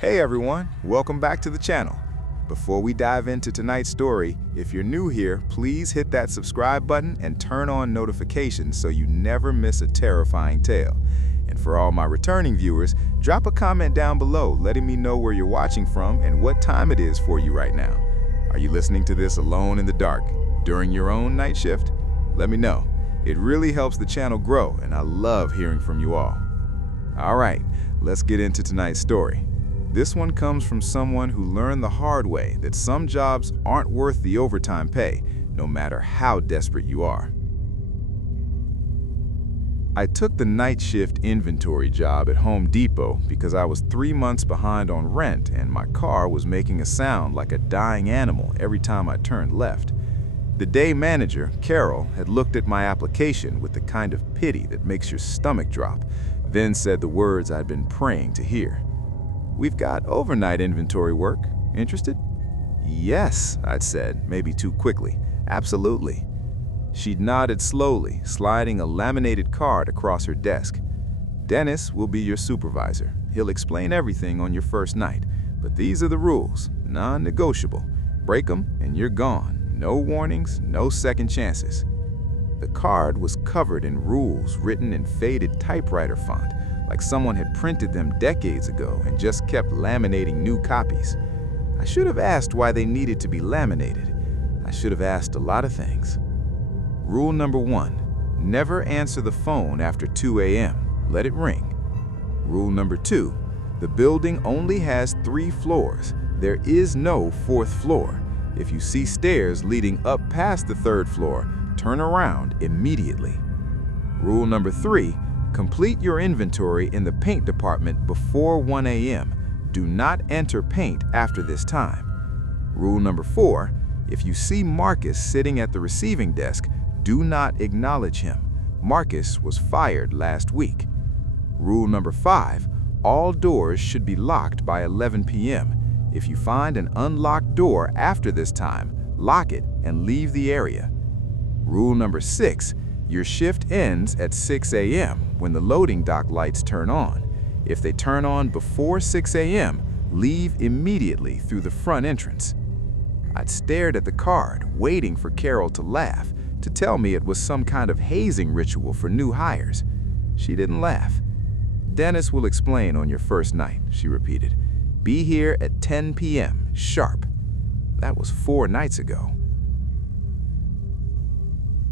Hey everyone, welcome back to the channel. Before we dive into tonight's story, if you're new here, please hit that subscribe button and turn on notifications so you never miss a terrifying tale. And for all my returning viewers, drop a comment down below letting me know where you're watching from and what time it is for you right now. Are you listening to this alone in the dark, during your own night shift? Let me know. It really helps the channel grow and I love hearing from you all. Alright, let's get into tonight's story. This one comes from someone who learned the hard way that some jobs aren't worth the overtime pay, no matter how desperate you are. I took the night shift inventory job at Home Depot because I was 3 months behind on rent and my car was making a sound like a dying animal every time I turned left. The day manager, Carol, had looked at my application with the kind of pity that makes your stomach drop, then said the words I'd been praying to hear. "We've got overnight inventory work. Interested?" "Yes," I'd said, maybe too quickly. "Absolutely." She nodded slowly, sliding a laminated card across her desk. "Dennis will be your supervisor. He'll explain everything on your first night. But these are the rules, non-negotiable. Break them and you're gone. No warnings, no second chances." The card was covered in rules written in faded typewriter font, like someone had printed them decades ago and just kept laminating new copies. I should have asked why they needed to be laminated. I should have asked a lot of things. Rule number 1, never answer the phone after 2 a.m. Let it ring. Rule number 2, the building only has 3 floors. There is no 4th floor. If you see stairs leading up past the 3rd floor, turn around immediately. Rule number 3, complete your inventory in the paint department before 1 a.m. Do not enter paint after this time. Rule number 4, if you see Marcus sitting at the receiving desk, do not acknowledge him. Marcus was fired last week. Rule number 5, all doors should be locked by 11 p.m. If you find an unlocked door after this time, lock it and leave the area. Rule number 6, your shift ends at 6 a.m. when the loading dock lights turn on. If they turn on before 6 a.m., leave immediately through the front entrance. I'd stared at the card, waiting for Carol to laugh, to tell me it was some kind of hazing ritual for new hires. She didn't laugh. "Dennis will explain on your first night," she repeated. "Be here at 10 p.m. sharp." That was 4 nights ago.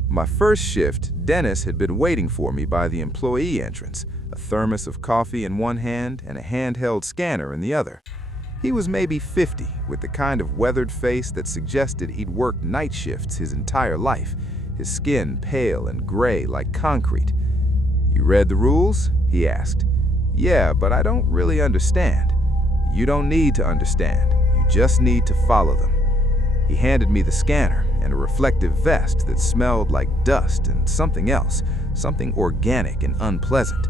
My first shift, Dennis had been waiting for me by the employee entrance, a thermos of coffee in one hand and a handheld scanner in the other. He was maybe 50, with the kind of weathered face that suggested he'd worked night shifts his entire life, his skin pale and gray like concrete. "You read the rules?" he asked. "Yeah, but I don't really understand." "You don't need to understand. You just need to follow them." He handed me the scanner and a reflective vest that smelled like dust and something else, something organic and unpleasant.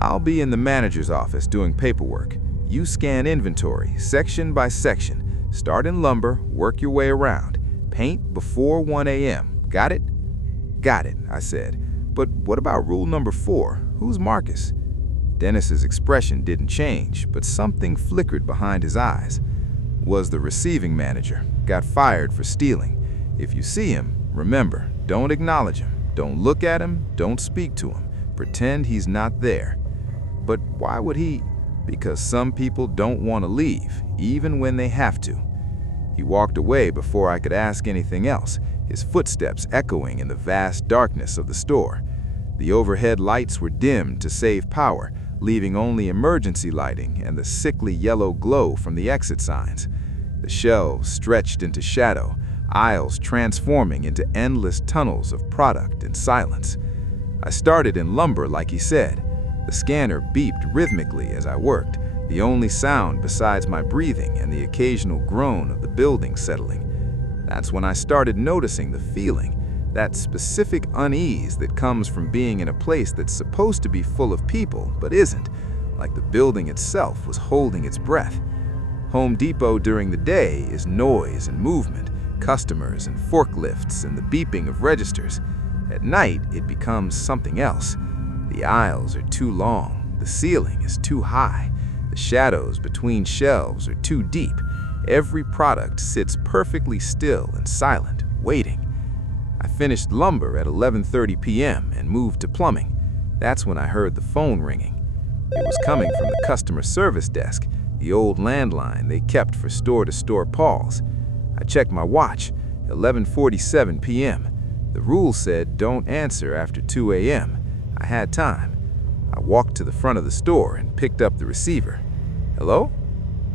"I'll be in the manager's office doing paperwork. You scan inventory, section by section. Start in lumber, work your way around. Paint before 1 a.m. Got it?" "Got it," I said. "But what about rule number 4? Who's Marcus?" Dennis's expression didn't change, but something flickered behind his eyes. "Was the receiving manager. Got fired for stealing. If you see him, remember, don't acknowledge him. Don't look at him, don't speak to him. Pretend he's not there." "But why would he?" "Because some people don't want to leave, even when they have to." He walked away before I could ask anything else, his footsteps echoing in the vast darkness of the store. The overhead lights were dimmed to save power, leaving only emergency lighting and the sickly yellow glow from the exit signs. The shelves stretched into shadow, aisles transforming into endless tunnels of product and silence. I started in lumber like he said. The scanner beeped rhythmically as I worked, the only sound besides my breathing and the occasional groan of the building settling. That's when I started noticing the feeling, that specific unease that comes from being in a place that's supposed to be full of people but isn't, like the building itself was holding its breath. Home Depot during the day is noise and movement, customers and forklifts and the beeping of registers. At night, it becomes something else. The aisles are too long, the ceiling is too high, The shadows between shelves are too deep. Every product sits perfectly still and silent, waiting. I finished lumber at 11:30 p.m. and moved to plumbing. That's when I heard the phone ringing. It was coming from the customer service desk, the old landline they kept for store-to-store calls. I checked my watch, 11:47 p.m. The rule said don't answer after 2 a.m. I had time. I walked to the front of the store and picked up the receiver. Hello?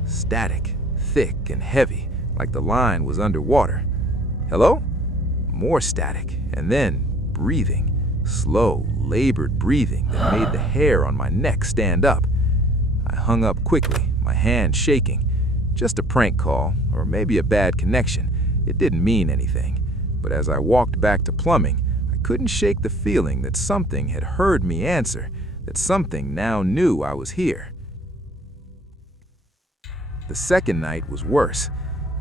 Static, thick and heavy, like the line was underwater. Hello? More static, and then breathing. Slow, labored breathing that made the hair on my neck stand up. I hung up quickly, my hand shaking. Just a prank call, or maybe a bad connection. It didn't mean anything. But as I walked back to plumbing, I couldn't shake the feeling that something had heard me answer, that something now knew I was here. The second night was worse.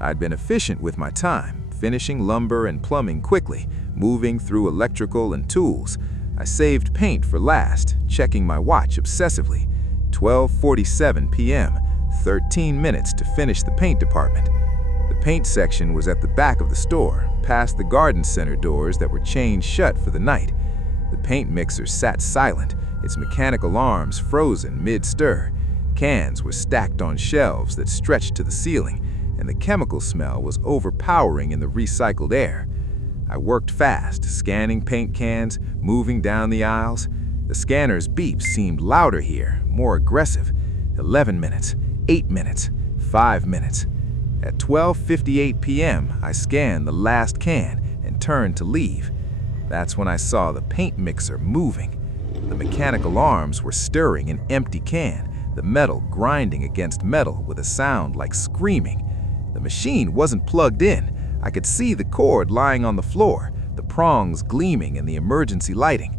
I'd been efficient with my time, finishing lumber and plumbing quickly, moving through electrical and tools. I saved paint for last, checking my watch obsessively. 12:47 p.m., 13 minutes to finish the paint department. The paint section was at the back of the store, past the garden center doors that were chained shut for the night. The paint mixer sat silent, its mechanical arms frozen mid-stir. Cans were stacked on shelves that stretched to the ceiling, and the chemical smell was overpowering in the recycled air. I worked fast, scanning paint cans, moving down the aisles. The scanner's beeps seemed louder here, more aggressive. 11 minutes, 8 minutes, 5 minutes. At 12:58 p.m., I scanned the last can and turned to leave. That's when I saw the paint mixer moving. The mechanical arms were stirring an empty can, the metal grinding against metal with a sound like screaming. The machine wasn't plugged in. I could see the cord lying on the floor, the prongs gleaming in the emergency lighting.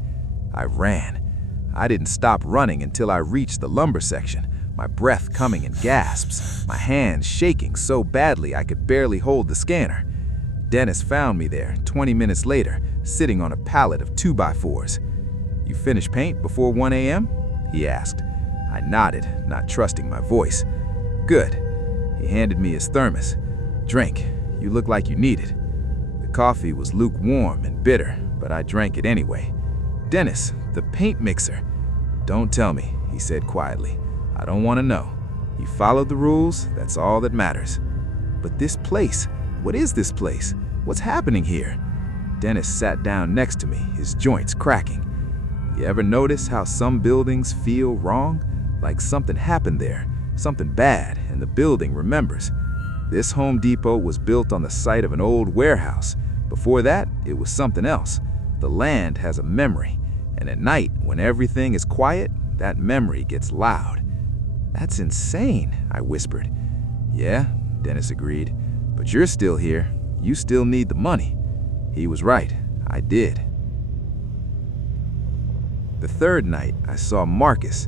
I ran. I didn't stop running until I reached the lumber section, my breath coming in gasps, my hands shaking so badly I could barely hold the scanner. Dennis found me there 20 minutes later, sitting on a pallet of 2x4s. "You finished paint before 1 a.m.? he asked. I nodded, not trusting my voice. "Good." He handed me his thermos. "Drink. You look like you need it." The coffee was lukewarm and bitter, but I drank it anyway. "Dennis, the paint mixer." "Don't tell me," he said quietly. "I don't want to know. You followed the rules, that's all that matters." "But this place, what is this place? What's happening here?" Dennis sat down next to me, his joints cracking. "You ever notice how some buildings feel wrong? Like something happened there, something bad, and the building remembers. This Home Depot was built on the site of an old warehouse. Before that, it was something else. The land has a memory, and at night, when everything is quiet, that memory gets loud." "That's insane," I whispered. "Yeah," Dennis agreed, "but you're still here. You still need the money." He was right. I did. The third night, I saw Marcus.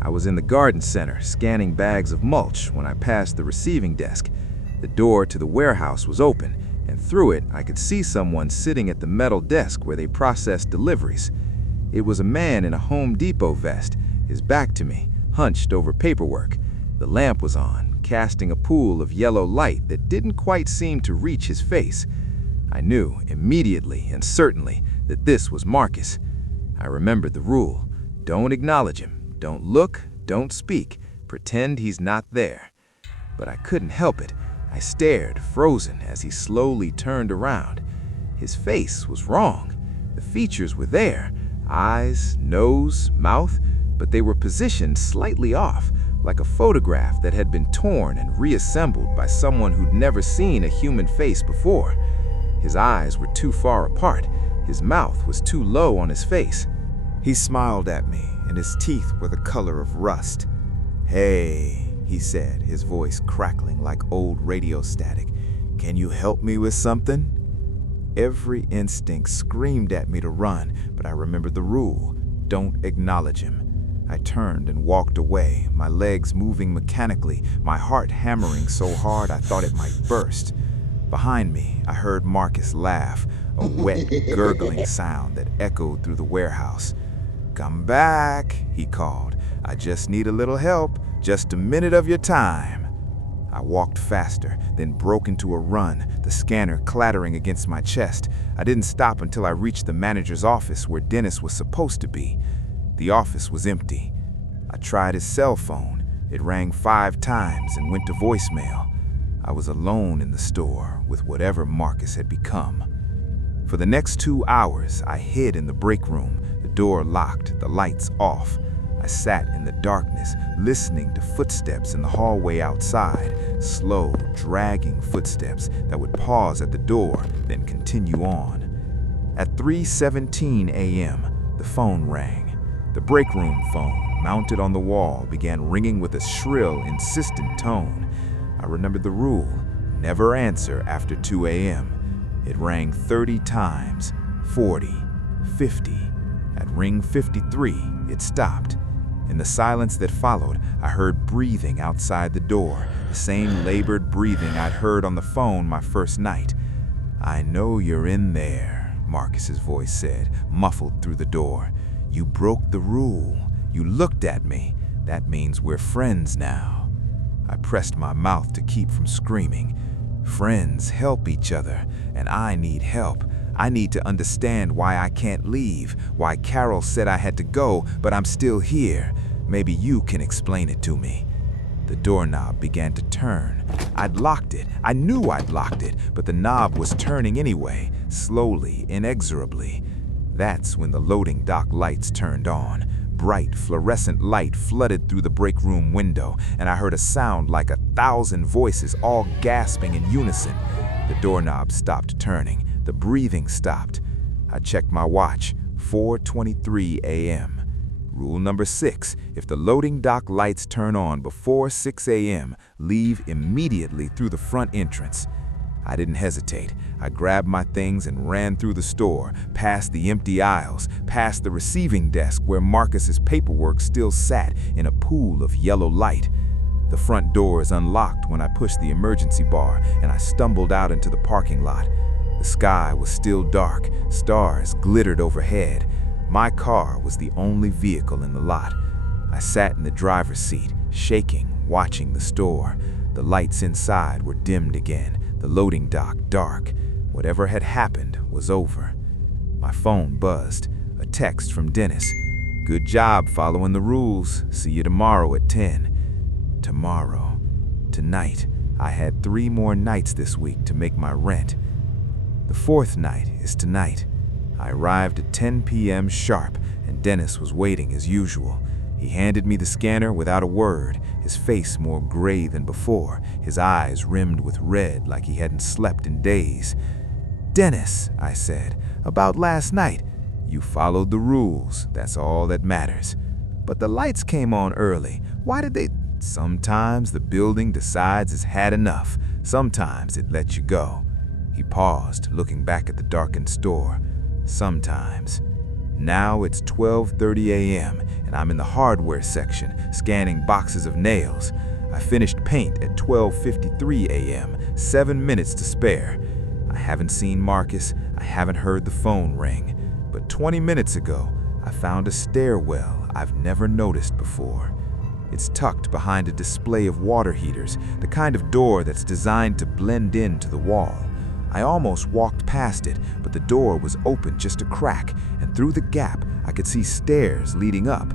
I was in the garden center, scanning bags of mulch when I passed the receiving desk. The door to the warehouse was open, and through it, I could see someone sitting at the metal desk where they processed deliveries. It was a man in a Home Depot vest, his back to me, hunched over paperwork. The lamp was on, casting a pool of yellow light that didn't quite seem to reach his face. I knew immediately and certainly that this was Marcus. I remembered the rule. Don't acknowledge him. Don't look, don't speak, pretend he's not there. But I couldn't help it. I stared, frozen, as he slowly turned around. His face was wrong. The features were there, eyes, nose, mouth, but they were positioned slightly off, like a photograph that had been torn and reassembled by someone who'd never seen a human face before. His eyes were too far apart. His mouth was too low on his face. He smiled at me, and his teeth were the color of rust. "Hey," he said, his voice crackling like old radio static. "Can you help me with something?" Every instinct screamed at me to run, but I remembered the rule. Don't acknowledge him. I turned and walked away, my legs moving mechanically, my heart hammering so hard I thought it might burst. Behind me, I heard Marcus laugh, a wet, gurgling sound that echoed through the warehouse. "Come back," he called. "I just need a little help. Just a minute of your time." I walked faster, then broke into a run, the scanner clattering against my chest. I didn't stop until I reached the manager's office where Dennis was supposed to be. The office was empty. I tried his cell phone. It rang 5 times and went to voicemail. I was alone in the store with whatever Marcus had become. For the next 2 hours, I hid in the break room, the door locked, the lights off. I sat in the darkness, listening to footsteps in the hallway outside, slow, dragging footsteps that would pause at the door, then continue on. At 3:17 a.m., the phone rang. The break room phone, mounted on the wall, began ringing with a shrill, insistent tone. I remembered the rule: never answer after 2 a.m. It rang 30 times, 40, 50. At ring 53, it stopped. In the silence that followed, I heard breathing outside the door, the same labored breathing I'd heard on the phone my first night. "I know you're in there," Marcus's voice said, muffled through the door. "You broke the rule. You looked at me. That means we're friends now." I pressed my mouth to keep from screaming. Friends help each other, and I need help. I need to understand why I can't leave, why Carol said I had to go, but I'm still here. Maybe you can explain it to me. The doorknob began to turn. I'd locked it. I knew I'd locked it, but the knob was turning anyway, slowly, inexorably. That's when the loading dock lights turned on. Bright, fluorescent light flooded through the break room window, and I heard a sound like 1,000 voices all gasping in unison. The doorknob stopped turning. The breathing stopped. I checked my watch, 4:23 a.m. Rule number 6, if the loading dock lights turn on before 6 a.m., leave immediately through the front entrance. I didn't hesitate. I grabbed my things and ran through the store, past the empty aisles, past the receiving desk where Marcus's paperwork still sat in a pool of yellow light. The front door is unlocked when I pushed the emergency bar, and I stumbled out into the parking lot. The sky was still dark, stars glittered overhead. My car was the only vehicle in the lot. I sat in the driver's seat, shaking, watching the store. The lights inside were dimmed again, the loading dock dark. Whatever had happened was over. My phone buzzed, a text from Dennis. "Good job following the rules. See you tomorrow at 10. Tomorrow. Tonight. I had 3 more nights this week to make my rent. The 4th night is tonight. I arrived at 10 p.m. sharp, and Dennis was waiting as usual. He handed me the scanner without a word, his face more gray than before, his eyes rimmed with red like he hadn't slept in days. "Dennis," I said, "about last night. You followed the rules, that's all that matters. But the lights came on early. Why did they—" "Sometimes the building decides it's had enough. Sometimes it lets you go." He paused, looking back at the darkened store. "Sometimes." Now it's 12:30 a.m., and I'm in the hardware section, scanning boxes of nails. I finished paint at 12:53 a.m., 7 minutes to spare. I haven't seen Marcus, I haven't heard the phone ring, but 20 minutes ago, I found a stairwell I've never noticed before. It's tucked behind a display of water heaters, the kind of door that's designed to blend into the wall. I almost walked past it, but the door was open just a crack, and through the gap, I could see stairs leading up.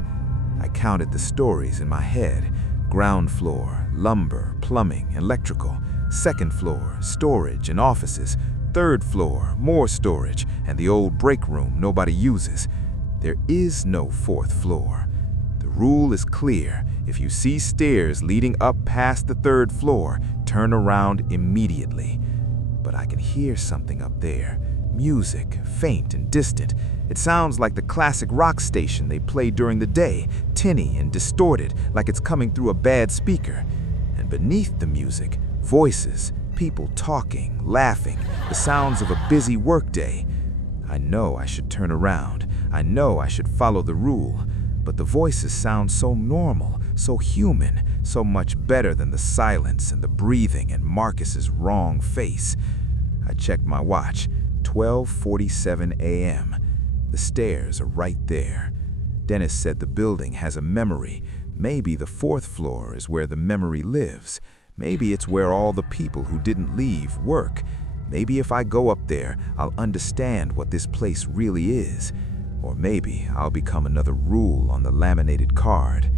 I counted the stories in my head. Ground floor, lumber, plumbing, electrical. 2nd floor, storage and offices. 3rd floor, more storage, and the old break room nobody uses. There is no 4th floor. The rule is clear. If you see stairs leading up past the 3rd floor, turn around immediately. But I can hear something up there. Music, faint and distant. It sounds like the classic rock station they play during the day, tinny and distorted, like it's coming through a bad speaker. And beneath the music, voices, people talking, laughing, the sounds of a busy workday. I know I should turn around. I know I should follow the rule. But the voices sound so normal, so human, so much better than the silence and the breathing and Marcus's wrong face. I checked my watch, 12:47 a.m. The stairs are right there. Dennis said the building has a memory. Maybe the fourth floor is where the memory lives. Maybe it's where all the people who didn't leave work. Maybe if I go up there, I'll understand what this place really is. Or maybe I'll become another rule on the laminated card.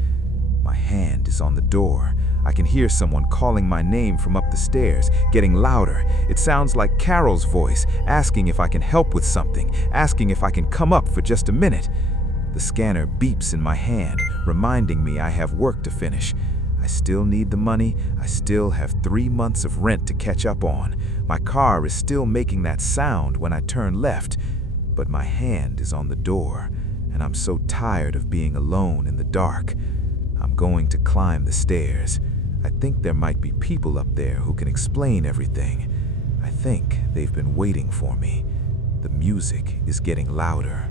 My hand is on the door. I can hear someone calling my name from up the stairs, getting louder. It sounds like Carol's voice, asking if I can help with something, asking if I can come up for just a minute. The scanner beeps in my hand, reminding me I have work to finish. I still need the money. I still have 3 months of rent to catch up on. My car is still making that sound when I turn left. But my hand is on the door, and I'm so tired of being alone in the dark. I'm going to climb the stairs. I think there might be people up there who can explain everything. I think they've been waiting for me. The music is getting louder.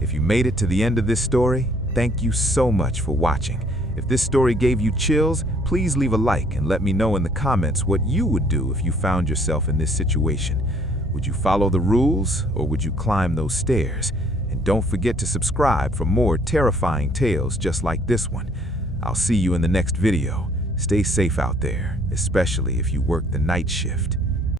If you made it to the end of this story, thank you so much for watching. If this story gave you chills, please leave a like and let me know in the comments what you would do if you found yourself in this situation. Would you follow the rules, or would you climb those stairs? And don't forget to subscribe for more terrifying tales just like this one. I'll see you in the next video. Stay safe out there, especially if you work the night shift.